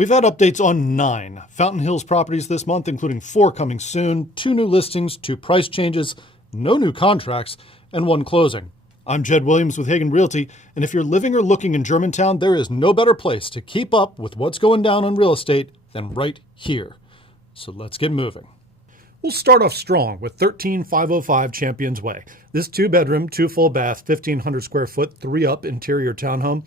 We've had updates on 9 Fountain Hills properties this month, including 4 coming soon, 2 new listings, 2 price changes, no new contracts, and 1 closing. I'm Jed Williams with Hagan Realty, and if you're living or looking in Germantown, there is no better place to keep up with what's going down on real estate than right here. So let's get moving. We'll start off strong with 13505 Champions Way. This 2-bedroom, 2 full bath, 1,500 square foot, 3-up interior townhome.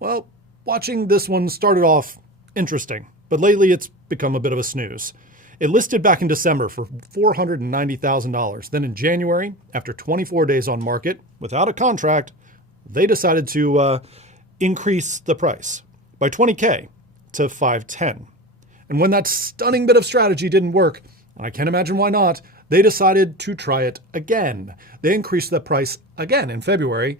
Well, watching this one started off interesting, but lately it's become a bit of a snooze. It listed back in December for $490,000. Then in January, after 24 days on market, without a contract, they decided to increase the price by $20K to $510. And when that stunning bit of strategy didn't work, and I can't imagine why not, they decided to try it again. They increased the price again in February,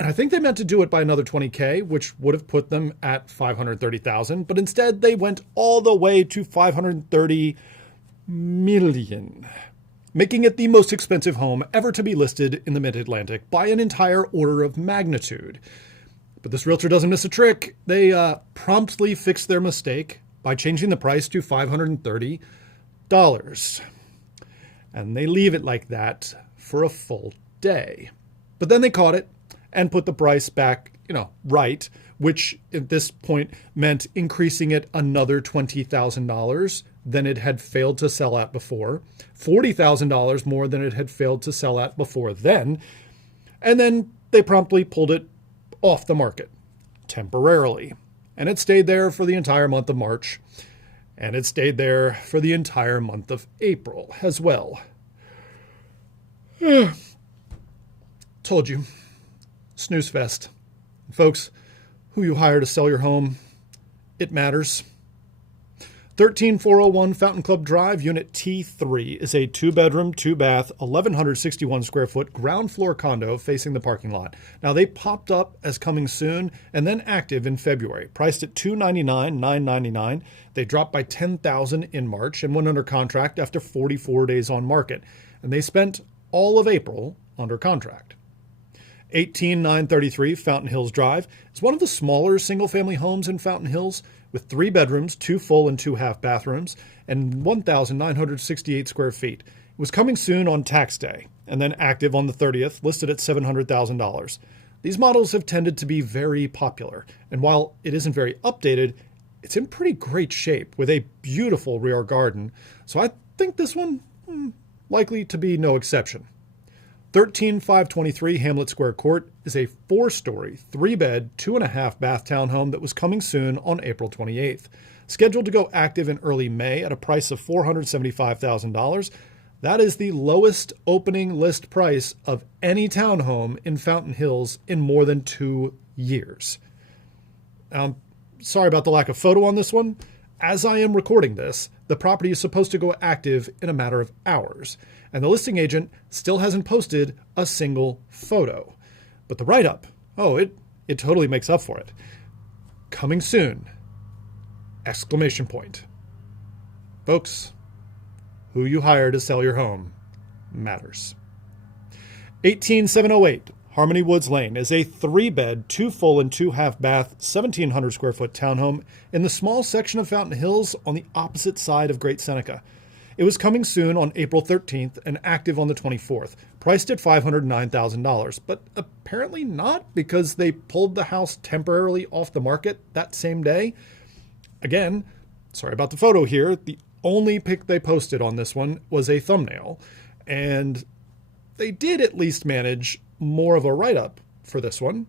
and I think they meant to do it by another $20K, which would have put them at $530,000, but instead they went all the way to $530 million, making it the most expensive home ever to be listed in the Mid-Atlantic by an entire order of magnitude. But this realtor doesn't miss a trick. They promptly fixed their mistake by changing the price to $530. And they leave it like that for a full day. But then they caught it and put the price back, right, which at this point meant increasing it another $20,000 than it had failed to sell at before, $40,000 more than it had failed to sell at before then, and then they promptly pulled it off the market temporarily. And it stayed there for the entire month of March, and it stayed there for the entire month of April as well. Told you. Snooze fest. Folks, who you hire to sell your home, it matters. 13401 Fountain Club Drive, Unit T3, is a 2-bedroom, 2-bath, 1,161 square foot ground floor condo facing the parking lot. Now, they popped up as coming soon and then active in February, priced at $299,999. They dropped by $10,000 in March and went under contract after 44 days on market. And they spent all of April under contract. 18933 Fountain Hills Drive is one of the smaller single-family homes in Fountain Hills with 3 bedrooms, 2 full and 2 half bathrooms, and 1,968 square feet. It was coming soon on tax day and then active on the 30th, listed at $700,000. These models have tended to be very popular, and while it isn't very updated, it's in pretty great shape with a beautiful rear garden, so I think this one likely to be no exception. 13523 Hamlet Square Court is a 4-story, 3-bed, 2.5 bath townhome that was coming soon on April 28th. Scheduled to go active in early May at a price of $475,000. That is the lowest opening list price of any townhome in Fountain Hills in more than 2 years. Sorry about the lack of photo on this one. As I am recording this, the property is supposed to go active in a matter of hours, and the listing agent still hasn't posted a single photo. But the write-up, it totally makes up for it. Coming soon! Exclamation point. Folks, who you hire to sell your home matters. 18708 Harmony Woods Lane is a 3-bed, 2 full and 2 half bath, 1,700 square foot townhome in the small section of Fountain Hills on the opposite side of Great Seneca. It was coming soon on April 13th and active on the 24th, priced at $509,000, but apparently not because they pulled the house temporarily off the market that same day. Again, sorry about the photo here. The only pic they posted on this one was a thumbnail, and they did at least manage more of a write-up for this one.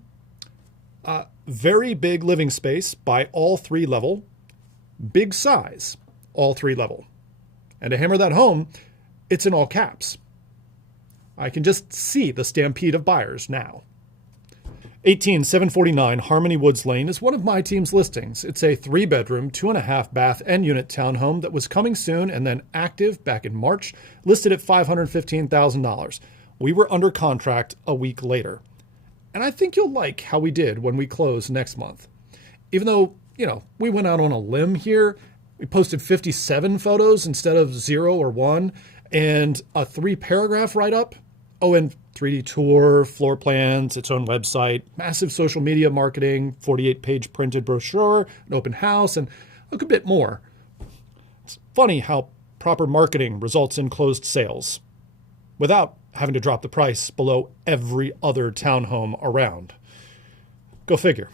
Very big living space by all 3 level, big size, all 3 level. And to hammer that home, it's in all caps. I can just see the stampede of buyers now. 18749 Harmony Woods Lane is one of my team's listings. It's a 3-bedroom, 2.5 bath and unit townhome that was coming soon and then active back in March, listed at $515,000. We were under contract a week later. And I think you'll like how we did when we close next month. Even though, we went out on a limb here, we posted 57 photos instead of 0 or 1, and a 3-paragraph write-up. Oh, and 3D tour, floor plans, its own website, massive social media marketing, 48-page printed brochure, an open house, and a good bit more. It's funny how proper marketing results in closed sales without having to drop the price below every other townhome around. Go figure.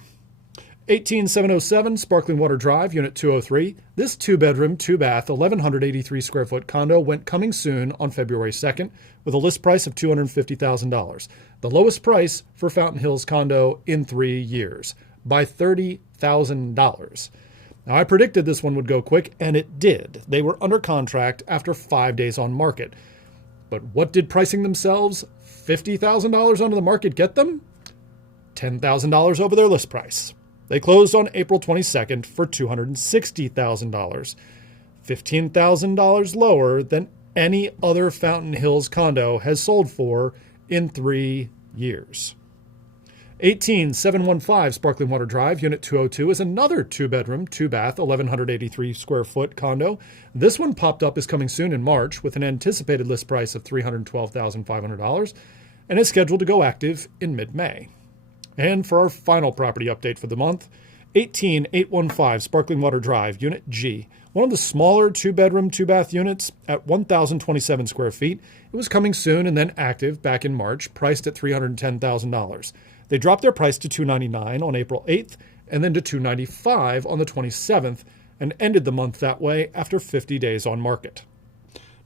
18707 Sparkling Water Drive, Unit 203. This 2-bedroom, 2-bath, 1,183 square foot condo went coming soon on February 2nd with a list price of $250,000. The lowest price for Fountain Hills condo in 3 years, by $30,000. Now, I predicted this one would go quick, and it did. They were under contract after 5 days on market. But what did pricing themselves $50,000 under the market get them? $10,000 over their list price. They closed on April 22nd for $260,000, $15,000 lower than any other Fountain Hills condo has sold for in 3 years. 18715 Sparkling Water Drive, Unit 202 is another 2-bedroom, 2-bath, 1,183 square foot condo. This one popped up as coming soon in March with an anticipated list price of $312,500 and is scheduled to go active in mid-May. And for our final property update for the month, 18815 Sparkling Water Drive, Unit G, one of the smaller 2-bedroom, 2-bath units at 1,027 square feet. It was coming soon and then active back in March, priced at $310,000. They dropped their price to $299 on April 8th and then to $295 on the 27th and ended the month that way after 50 days on market.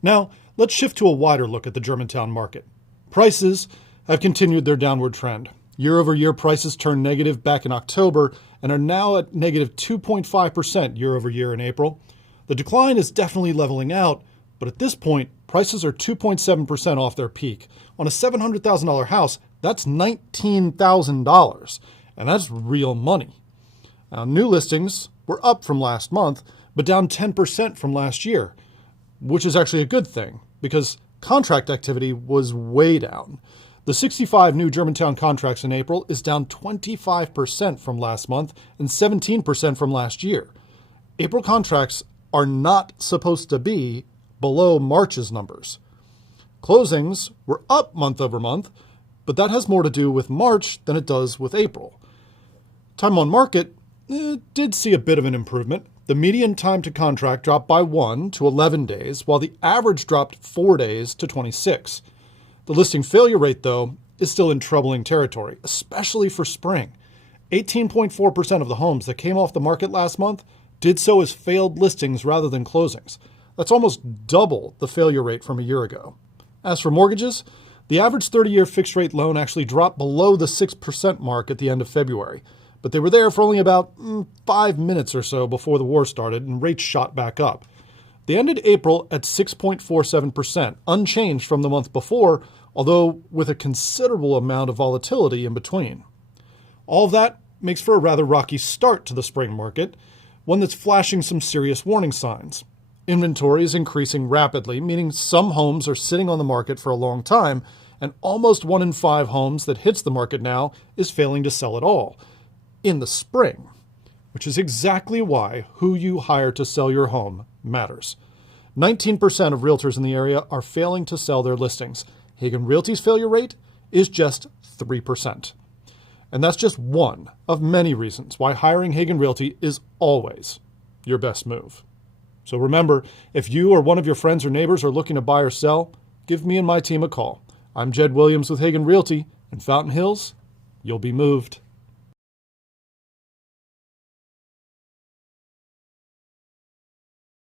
Now, let's shift to a wider look at the Germantown market. Prices have continued their downward trend. Year-over-year prices turned negative back in October and are now at negative 2.5% year-over-year in April. The decline is definitely leveling out, but at this point, prices are 2.7% off their peak. On a $700,000 house, that's $19,000, and that's real money. Now, new listings were up from last month, but down 10% from last year, which is actually a good thing because contract activity was way down. The 65 new Germantown contracts in April is down 25% from last month and 17% from last year. April contracts are not supposed to be below March's numbers. Closings were up month over month, but that has more to do with March than it does with April. Time on market did see a bit of an improvement. The median time to contract dropped by 1 to 11 days, while the average dropped 4 days to 26. The listing failure rate, though, is still in troubling territory, especially for spring. 18.4% of the homes that came off the market last month did so as failed listings rather than closings. That's almost double the failure rate from a year ago. As for mortgages, the average 30-year fixed-rate loan actually dropped below the 6% mark at the end of February, but they were there for only about 5 minutes or so before the war started and rates shot back up. They ended April at 6.47%, unchanged from the month before, although with a considerable amount of volatility in between. All of that makes for a rather rocky start to the spring market, one that's flashing some serious warning signs. Inventory is increasing rapidly, meaning some homes are sitting on the market for a long time, and almost 1 in 5 homes that hits the market now is failing to sell at all in the spring, which is exactly why who you hire to sell your home matters. 19% of realtors in the area are failing to sell their listings. Hagan Realty's failure rate is just 3%. And that's just one of many reasons why hiring Hagan Realty is always your best move. So remember, if you or one of your friends or neighbors are looking to buy or sell, give me and my team a call. I'm Jed Williams with Hagan Realty. In Fountain Hills, you'll be moved.